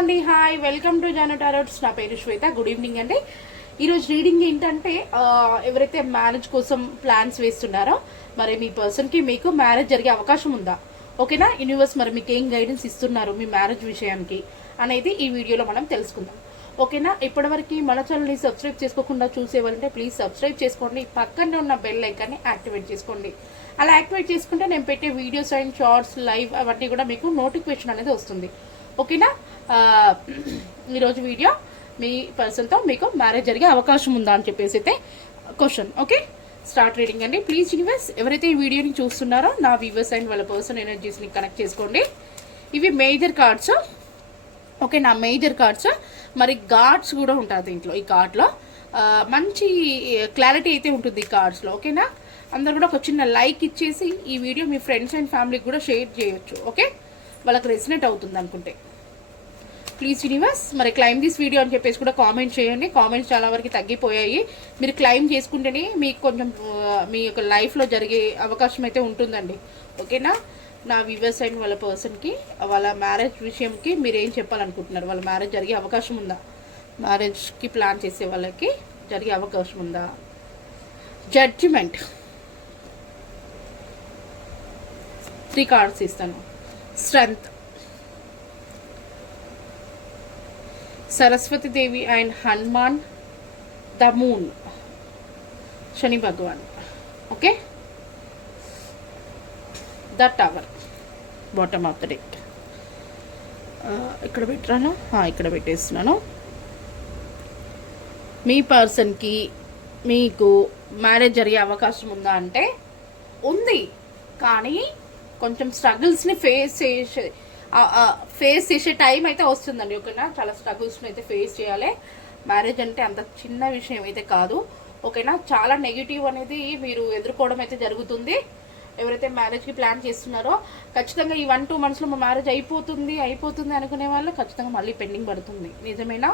అండి. Hi welcome to జానో tarots నా పేరు శ్వేత. గుడ్ ఈవినింగ్ అండి. ఈరోజు రీడింగ్ ఏంటంటే ఎవరైతే మ్యారేజ్ కోసం ప్లాన్స్ వేస్తున్నారో మరి మీ పర్సన్కి మీకు మ్యారేజ్ జరిగే అవకాశం ఉందా? ఓకేనా యూనివర్స్ మరి మీకు ఏం గైడెన్స్ ఇస్తున్నారు మీ మ్యారేజ్ విషయానికి అనేది ఈ వీడియోలో మనం తెలుసుకుందాం. ఓకేనా ఇప్పటివరకు మన ఛానల్ని సబ్స్క్రైబ్ చేసుకోకుండా చూసేవాళ్ళంటే ప్లీజ్ సబ్స్క్రైబ్ చేసుకోండి. పక్కనే ఉన్న బెల్ ఐకాన్ని యాక్టివేట్ చేసుకోండి. అలా యాక్టివేట్ చేసుకుంటే నేను పెట్టే వీడియోస్ అండ్ షార్ట్స్ లైవ్ అవన్నీ కూడా మీకు నోటిఫికేషన్ అనేది వస్తుంది. ఓకేనా? ఈరోజు వీడియో మీ పర్సన్తో మీకు మ్యారేజ్ జరిగే అవకాశం ఉందా అని చెప్పేసి అయితే క్వశ్చన్ ఓకే? స్టార్ట్ రీడింగ్ అండి. ప్లీజ్ యూనివర్స్ ఎవరైతే ఈ వీడియోని చూస్తున్నారో నా వ్యూవర్స్ అండ్ వాళ్ళ పర్సన్ ఎనర్జీస్ని కనెక్ట్ చేసుకోండి. ఇవి మేజర్ కార్డ్స్ ఓకే? నా మేజర్ కార్డ్స్ మరి గాడ్స్ కూడా ఉంటుంది దీంట్లో ఈ కార్డ్లో మంచి క్లారిటీ అయితే ఉంటుంది ఈ కార్డ్స్లో ఓకేనా? అందరు కూడా ఒక చిన్న లైక్ ఇచ్చేసి ఈ వీడియో మీ ఫ్రెండ్స్ అండ్ ఫ్యామిలీకి కూడా షేర్ చేయొచ్చు ఓకే? వాళ్ళకి రెసినేట్ అవుతుంది అనుకుంటే. ప్లీజ్ యూనివర్స్ మరి క్లైమ్ దిస్ వీడియో అని చెప్పేసి కూడా కామెంట్ చేయండి. కామెంట్స్ చాలా వరకు తగ్గిపోయాయి. మీరు క్లైమ్ చేసుకుంటేనే మీకు కొంచెం మీ యొక్క లైఫ్లో జరిగే అవకాశం అయితే ఉంటుందండి. ఓకేనా నా? వ్యూవర్స్ అయిన వాళ్ళ పర్సన్కి వాళ్ళ మ్యారేజ్ విషయంకి మీరు ఏం చెప్పాలనుకుంటున్నారు? వాళ్ళ మ్యారేజ్ జరిగే అవకాశం ఉందా? మ్యారేజ్కి ప్లాన్ చేసే వాళ్ళకి జరిగే అవకాశం ఉందా? జడ్జిమెంట్ త్రీ కార్డ్స్ ఇస్తాను. Strength Saraswati Devi and Hanuman the moon. Shani Bhagavan. Okay? The tower. Bottom of the deck. ఇక్కడ పెట్టాను ఇక్కడ పెట్టేస్తున్నాను. మీ పర్సన్కి మీకు మ్యారేజ్ జరిగే అవకాశం ఉందా అంటే ఉంది. కానీ కొంచెం స్ట్రగుల్స్ని ఫేస్ చేసే ఫేస్ చేసే టైం అయితే వస్తుందండి ఓకేనా? చాలా స్ట్రగుల్స్ని అయితే ఫేస్ చేయాలి. మ్యారేజ్ అంటే అంత చిన్న విషయం అయితే కాదు. ఓకేనా? చాలా నెగిటివ్ అనేది మీరు ఎదుర్కోవడం అయితే జరుగుతుంది. ఎవరైతే మ్యారేజ్కి ప్లాన్ చేస్తున్నారో ఖచ్చితంగా ఈ వన్ టూ మంత్స్లో మా మ్యారేజ్ అయిపోతుంది అయిపోతుంది అనుకునే వాళ్ళు ఖచ్చితంగా మళ్ళీ పెండింగ్ పడుతుంది. నిజమేనా?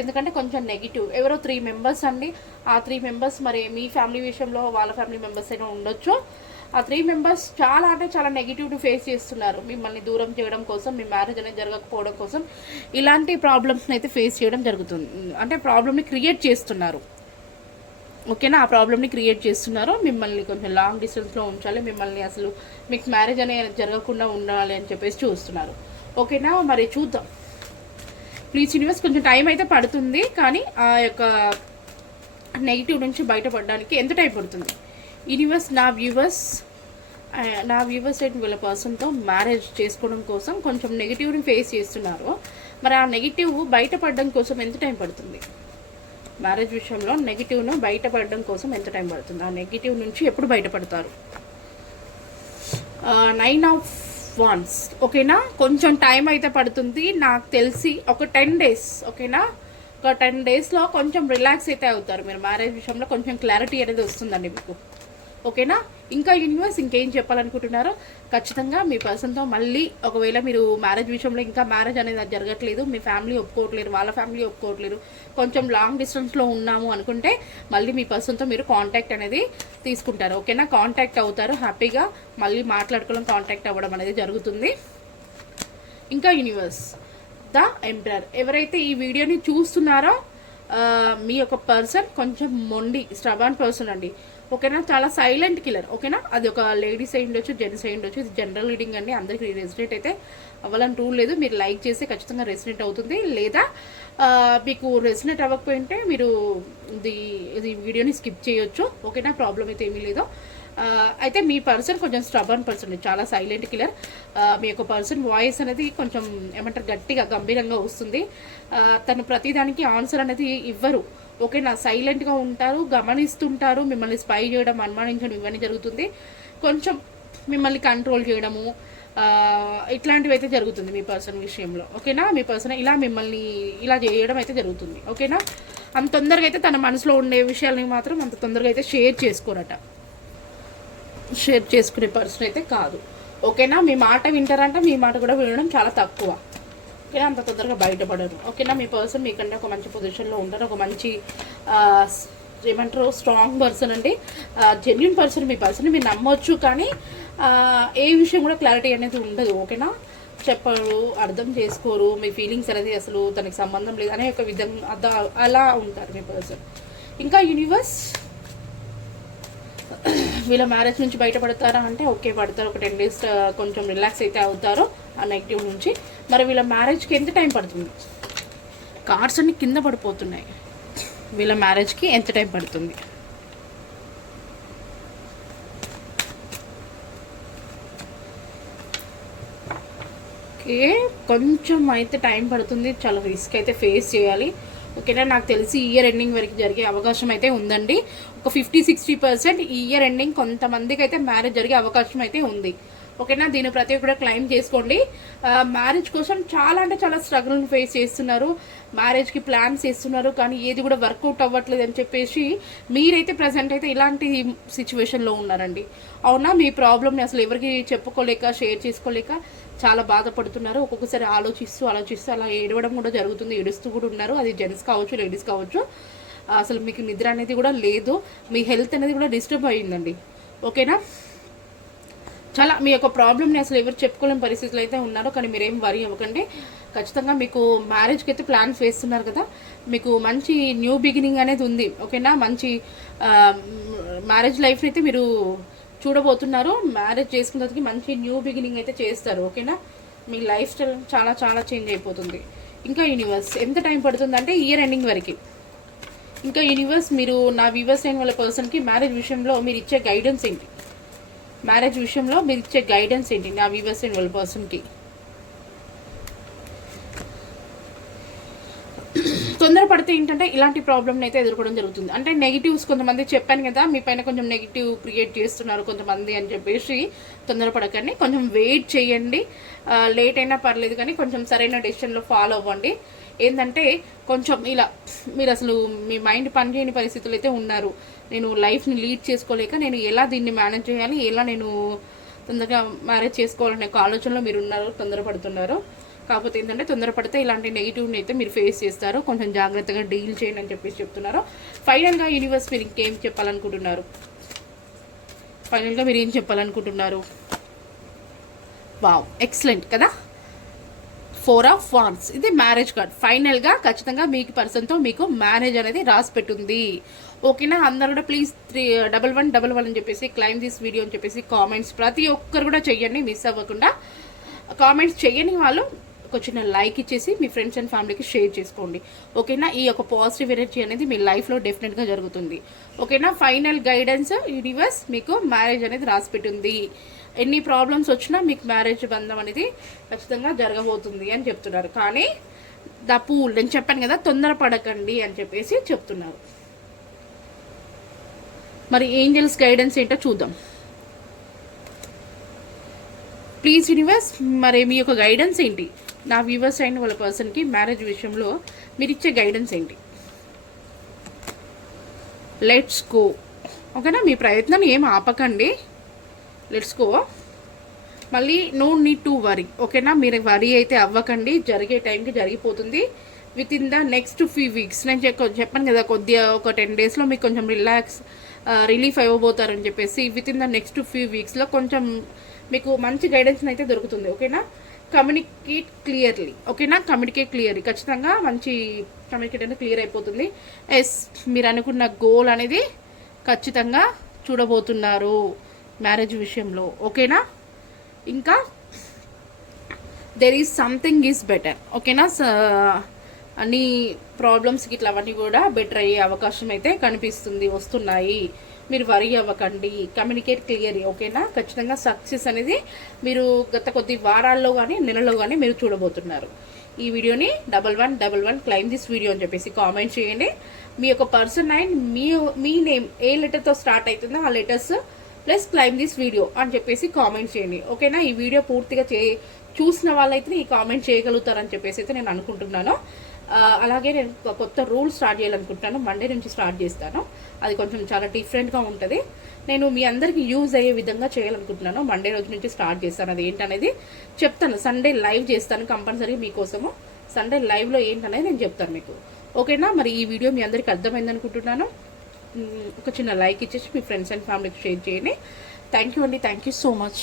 ఎందుకంటే కొంచెం నెగిటివ్ ఎవరో త్రీ మెంబర్స్ అండి. ఆ త్రీ మెంబర్స్ మరి మీ ఫ్యామిలీ విషయంలో వాళ్ళ ఫ్యామిలీ మెంబర్స్ అయినా ఉండొచ్చు. ఆ త్రీ మెంబర్స్ చాలా అంటే చాలా నెగిటివ్ని ఫేస్ చేస్తున్నారు. మిమ్మల్ని దూరం చేయడం కోసం మీ మ్యారేజ్ అనేది జరగకపోవడం కోసం ఇలాంటి ప్రాబ్లమ్స్ని అయితే ఫేస్ చేయడం జరుగుతుంది. అంటే ప్రాబ్లమ్ని క్రియేట్ చేస్తున్నారు. ఓకేనా ఆ ప్రాబ్లమ్ని క్రియేట్ చేస్తున్నారు. మిమ్మల్ని కొంచెం లాంగ్ డిస్టెన్స్లో ఉంచాలి. మిమ్మల్ని అసలు మీకు మ్యారేజ్ అనేది జరగకుండా ఉండాలి అని చెప్పేసి చూస్తున్నారు. ఓకేనా మరి చూద్దాం. ప్లీజ్ యూనివర్స్ కొంచెం టైం అయితే పడుతుంది. కానీ ఆ యొక్క నెగిటివ్ నుంచి బయటపడడానికి ఎంత టైం పడుతుంది? యూనివర్స్ నా వ్యూవర్స్ నా వ్యూవర్స్ అయితే వీళ్ళ పర్సన్తో మ్యారేజ్ చేసుకోవడం కోసం కొంచెం నెగిటివ్ని ఫేస్ చేస్తున్నారు. మరి ఆ నెగిటివ్ బయటపడడం కోసం ఎంత టైం పడుతుంది? మ్యారేజ్ విషయంలో నెగిటివ్ను బయటపడడం కోసం ఎంత టైం పడుతుంది? ఆ నెగిటివ్ నుంచి ఎప్పుడు బయటపడతారు? నైన్ ఆఫ్ వాన్స్ ఓకేనా? కొంచెం టైం అయితే పడుతుంది. నాకు తెలిసి ఒక టెన్ డేస్ ఓకేనా? ఒక టెన్ డేస్లో కొంచెం రిలాక్స్ అయితే అవుతారు. మీరు మ్యారేజ్ విషయంలో కొంచెం క్లారిటీ అనేది వస్తుందండి మీకు. ఓకేనా? ఇంకా యూనివర్స్ ఇంకేం చెప్పాలనుకుంటున్నారో ఖచ్చితంగా మీ పర్సన్తో మళ్ళీ ఒకవేళ మీరు మ్యారేజ్ విషయంలో ఇంకా మ్యారేజ్ అనేది అది జరగట్లేదు మీ ఫ్యామిలీ ఒప్పుకోవట్లేరు వాళ్ళ ఫ్యామిలీ ఒప్పుకోవట్లేరు కొంచెం లాంగ్ డిస్టెన్స్లో ఉన్నాము అనుకుంటే మళ్ళీ మీ పర్సన్తో మీరు కాంటాక్ట్ అనేది తీసుకుంటారు. ఓకేనా? కాంటాక్ట్ అవుతారు హ్యాపీగా మళ్ళీ మాట్లాడుకోవడం కాంటాక్ట్ అవ్వడం అనేది జరుగుతుంది. ఇంకా యూనివర్స్ ద ఎంప్రయర్ ఎవరైతే ఈ వీడియోని చూస్తున్నారో మీ యొక్క పర్సన్ కొంచెం మొండి స్టబాన్ పర్సన్ అండి. ఓకేనా? చాలా సైలెంట్ కిల్లర్ ఓకేనా? అది ఒక లేడీస్ అయి ఉండొచ్చు జెంట్స్ అయి ఉండొచ్చు. ఇది జనరల్ రీడింగ్ అండి. అందరికీ రెసినేట్ అయితే అవ్వాలని రూల్ లేదు. మీరు లైక్ చేస్తే ఖచ్చితంగా రెసినేట్ అవుతుంది. లేదా మీకు రెసినేట్ అవ్వకపోయింటే మీరు ఇది ఇది వీడియోని స్కిప్ చేయొచ్చు. ఓకేనా? ప్రాబ్లం అయితే ఏమీ లేదు. అయితే మీ పర్సన్ కొంచెం స్టబర్న్ పర్సన్ చాలా సైలెంట్ కిల్లర్ మీ యొక్క పర్సన్ వాయిస్ అనేది కొంచెం ఏమంటారు గట్టిగా గంభీరంగా వస్తుంది. తను ప్రతిదానికి ఆన్సర్ అనేది ఇవ్వరు. ఓకేనా సైలెంట్గా ఉంటారు గమనిస్తుంటారు మిమ్మల్ని స్పై చేయడం అనుమానించడం ఇవన్నీ జరుగుతుంది. కొంచెం మిమ్మల్ని కంట్రోల్ చేయడము ఇట్లాంటివి అయితే జరుగుతుంది మీ పర్సన్ విషయంలో. ఓకేనా? మీ పర్సన్ ఇలా మిమ్మల్ని ఇలా చేయడం అయితే జరుగుతుంది. ఓకేనా? అంత తొందరగా అయితే తన మనసులో ఉండే విషయాలని మాత్రం అంత తొందరగా అయితే షేర్ చేసుకోరట. షేర్ చేసుకునే పర్సన్ అయితే కాదు. ఓకేనా? మీ మాట వింటారంట మీ మాట కూడా వినడం చాలా తక్కువ. ఓకేనా అంత తొందరగా బయటపడరు. ఓకేనా మీ పర్సన్ మీకంటే ఒక మంచి పొజిషన్లో ఉంటారు ఒక మంచి ఏమంటారు స్ట్రాంగ్ పర్సన్ అండి. జెన్యున్ పర్సన్ మీ పర్సన్ మీరు నమ్మొచ్చు కానీ ఏ విషయం కూడా క్లారిటీ అనేది ఉండదు ఓకేనా? చెప్పరు అర్థం చేసుకోరు మీ ఫీలింగ్స్ అనేది అసలు తనకి సంబంధం లేదు అనే ఒక విధంగా అద- అలా ఉంటారు మీ పర్సన్. ఇంకా యూనివర్స్ వీళ్ళ మ్యారేజ్ నుంచి బయటపడతారా అంటే ఓకే పడతారు. ఒక టెన్ డేస్ కొంచెం రిలాక్స్ అయితే అవుతారు ఆ నెగిటివ్ నుంచి. మరి వీళ్ళ మ్యారేజ్కి ఎంత టైం పడుతుంది? కార్డ్స్ అన్ని కింద పడిపోతున్నాయి. వీళ్ళ మ్యారేజ్కి ఎంత టైం పడుతుంది? ఓకే కొంచెం అయితే టైం పడుతుంది. చాలా రిస్క్ అయితే ఫేస్ చేయాలి. ఓకేనా? నాకు తెలిసి ఇయర్ ఎండింగ్ వరకు జరిగే అవకాశం అయితే ఉందండి. ఒక ఫిఫ్టీ సిక్స్టీ పర్సెంట్ ఈ ఇయర్ ఎండింగ్ కొంతమందికి అయితే మ్యారేజ్ జరిగే అవకాశం అయితే ఉంది. ఓకేనా? దీని ప్రతి ఒక్కరు క్లైమ్ చేసుకోండి. మ్యారేజ్ కోసం చాలా అంటే చాలా స్ట్రగుల్ని ఫేస్ చేస్తున్నారు. మ్యారేజ్కి ప్లాన్స్ చేస్తున్నారు కానీ ఏది కూడా వర్కౌట్ అవ్వట్లేదు అని చెప్పేసి మీరైతే ప్రజెంట్ అయితే ఇలాంటి సిచ్యువేషన్లో ఉన్నారండి. అవునా? మీ ప్రాబ్లమ్ని అసలు ఎవరికి చెప్పుకోలేక షేర్ చేసుకోలేక చాలా బాధపడుతున్నారు. ఒక్కొక్కసారి ఆలోచిస్తూ ఆలోచిస్తూ అలా ఏడవడం కూడా జరుగుతుంది. ఏడుస్తూ కూడా ఉన్నారు. అది జెంట్స్ కావచ్చు లేడీస్ కావచ్చు. అసలు మీకు నిద్ర అనేది కూడా లేదు. మీ హెల్త్ అనేది కూడా డిస్టర్బ్ అయ్యిందండి. ఓకేనా? చాలా మీ యొక్క ప్రాబ్లమ్ని అసలు ఎవరు చెప్పుకోలేని పరిస్థితులు అయితే ఉన్నారో. కానీ మీరేం వరి అవ్వకండి. ఖచ్చితంగా మీకు మ్యారేజ్కి అయితే ప్లాన్స్ వేస్తున్నారు కదా. మీకు మంచి న్యూ బిగినింగ్ అనేది ఉంది. ఓకేనా మంచి మ్యారేజ్ లైఫ్ని అయితే మీరు చూడబోతున్నారు. మ్యారేజ్ చేసుకున్న తర్వాతకి మంచి న్యూ బిగినింగ్ అయితే చేస్తారు. ఓకేనా మీ లైఫ్ స్టైల్ చాలా చాలా చేంజ్ అయిపోతుంది. ఇంకా యూనివర్స్ ఎంత టైం పడుతుంది అంటే ఇయర్ ఎండింగ్ వరకు. ఇంకా యూనివర్స్ మీరు నా వ్యూవర్స్ అయిన వాళ్ళ పర్సన్కి మ్యారేజ్ విషయంలో మీరు ఇచ్చే గైడెన్స్ ఏంటి? మ్యారేజ్ విషయంలో మీరు ఇచ్చే గైడెన్స్ ఏంటి? నా వీవర్స్ అండ్ వాళ్ళ పర్సన్కి తొందరపడితే ఏంటంటే ఇలాంటి ప్రాబ్లమ్ని అయితే ఎదుర్కోవడం జరుగుతుంది. అంటే నెగిటివ్స్ కొంతమంది చెప్పాను కదా మీ పైన కొంచెం నెగిటివ్ క్రియేట్ చేస్తున్నారు కొంతమంది అని చెప్పేసి తొందరపడకండి. కొంచెం వెయిట్ చేయండి. లేట్ అయినా పర్లేదు కానీ కొంచెం సరైన డెసిషన్లో ఫాలో అవ్వండి. ఏంటంటే కొంచెం ఇలా మీరు అసలు మీ మైండ్ పనిచేయని పరిస్థితులు అయితే ఉన్నారు. నేను లైఫ్ని లీడ్ చేసుకోలేక నేను ఎలా దీన్ని మేనేజ్ చేయాలి ఎలా నేను తొందరగా మ్యారేజ్ చేసుకోవాలనే ఒక ఆలోచనలో మీరు ఉన్నారు తొందరపడుతున్నారు. కాకపోతే ఏంటంటే తొందరపడితే ఇలాంటి నెగిటివ్ని అయితే మీరు ఫేస్ చేస్తారు. కొంచెం జాగ్రత్తగా డీల్ చేయండి అని చెప్పేసి చెప్తున్నారు. ఫైనల్గా యూనివర్స్ మీరు ఇంకేం చెప్పాలనుకుంటున్నారు? ఫైనల్గా మీరు ఏం చెప్పాలనుకుంటున్నారు? వావ్ ఎక్సలెంట్ కదా? Four of wands. ఇది మ్యారేజ్ కార్డ్. ఫైనల్గా ఖచ్చితంగా మీకు పర్సన్తో మీకు మ్యారేజ్ అనేది రాసి పెట్టుంది. ఓకేనా? అందరు కూడా please three double one double one అని చెప్పేసి క్లైమ్ దిస్ వీడియో అని చెప్పేసి కామెంట్స్ ప్రతి ఒక్కరు కూడా చెయ్యండి మిస్ అవ్వకుండా. కామెంట్స్ చేయని వాళ్ళు ఒక చిన్న లైక్ ఇచ్చేసి మీ ఫ్రెండ్స్ అండ్ ఫ్యామిలీకి షేర్ చేసుకోండి. ఓకేనా? ఈ యొక్క పాజిటివ్ ఎనర్జీ అనేది మీ లైఫ్లో డెఫినెట్గా జరుగుతుంది. ఓకేనా? ఫైనల్ గైడెన్స్ యూనివర్స్ మీకు మ్యారేజ్ అనేది రాసిపెట్టింది ఎన్ని ప్రాబ్లమ్స్ వచ్చినా మీకు మ్యారేజ్ బంధం అనేది ఖచ్చితంగా జరగబోతుంది అని చెప్తున్నారు. కానీ ద పూల్ నేను చెప్పాను కదా తొందరపడకండి అని చెప్పేసి చెప్తున్నారు. మరి ఏంజల్స్ గైడెన్స్ ఏంటో చూద్దాం. ప్లీజ్ యూనివర్స్ మరి మీ యొక్క గైడెన్స్ ఏంటి? నా వ్యూవర్స్ అయిన వాళ్ళ పర్సన్కి మ్యారేజ్ విషయంలో మీరు ఇచ్చే గైడెన్స్ ఏంటి? లెట్స్ గో ఓకేనా? మీ ప్రయత్నాన్ని ఏం ఆపకండి. లెట్స్ గో మళ్ళీ నో నీడ్ టు వరీ ఓకేనా? మీరు వరీ అయితే అవ్వకండి. జరిగే టైంకి జరిగిపోతుంది. Within the next few weeks నేను చెప్పాను కదా కొద్దిగా ఒక టెన్ డేస్లో మీకు కొంచెం రిలాక్స్ రిలీఫ్ అవ్వబోతారని చెప్పేసి within the next few వీక్స్లో కొంచెం మీకు మంచి గైడెన్స్ అయితే దొరుకుతుంది. ఓకేనా? కమ్యూనికేట్ క్లియర్లీ ఓకేనా? కమ్యూనికేట్ క్లియర్లీ ఖచ్చితంగా మంచి కమ్యూనికేట్ అనేది క్లియర్ అయిపోతుంది. ఎస్ మీరు అనుకున్న గోల్ అనేది ఖచ్చితంగా చూడబోతున్నారు. మ్యారేజ్ విషయంలో ఓకేనా? ఇంకా there is something is better ఓకేనా? స- అన్ని ప్రాబ్లమ్స్కి ఇట్లా అవన్నీ కూడా బెటర్ అయ్యే అవకాశం అయితే కనిపిస్తుంది వస్తున్నాయి. మీరు వరి అవ్వకండి కమ్యూనికేట్ క్లియర్ ఓకేనా? ఖచ్చితంగా సక్సెస్ అనేది మీరు గత కొద్ది వారాల్లో కానీ నెలలో కానీ మీరు చూడబోతున్నారు. ఈ వీడియోని double one double one claim this video అని చెప్పేసి కామెంట్ చేయండి. మీ యొక్క పర్సన్ అండ్ మీ మీ నేమ్ ఏ లెటర్తో స్టార్ట్ అవుతుందో ఆ letters plus claim this video అని చెప్పేసి కామెంట్ చేయండి. ఓకేనా ఈ వీడియో పూర్తిగా చే చూసిన వాళ్ళైతే ఈ కామెంట్ చేయగలుగుతారని చెప్పేసి అయితే నేను అనుకుంటున్నాను. అలాగే నేను కొత్త రూల్ స్టార్ట్ చేయాలనుకుంటున్నాను. మండే నుంచి స్టార్ట్ చేస్తాను. అది కొంచెం చాలా డిఫరెంట్గా ఉంటుంది. నేను మీ అందరికీ యూజ్ అయ్యే విధంగా చేయాలనుకుంటున్నాను. మండే రోజు నుంచి స్టార్ట్ చేస్తాను. అది ఏంటనేది చెప్తాను. సండే లైవ్ చేస్తాను కంపల్సరీ మీకోసము. సండే లైవ్లో ఏంటనేది నేను చెప్తాను మీకు. ఓకేనా మరి ఈ వీడియో మీ అందరికీ అర్థమైంది అనుకుంటున్నాను ఒక చిన్న లైక్ ఇచ్చేసి మీ ఫ్రెండ్స్ అండ్ ఫ్యామిలీకి షేర్ చేయండి. థ్యాంక్ యూ అండి. Thank you so much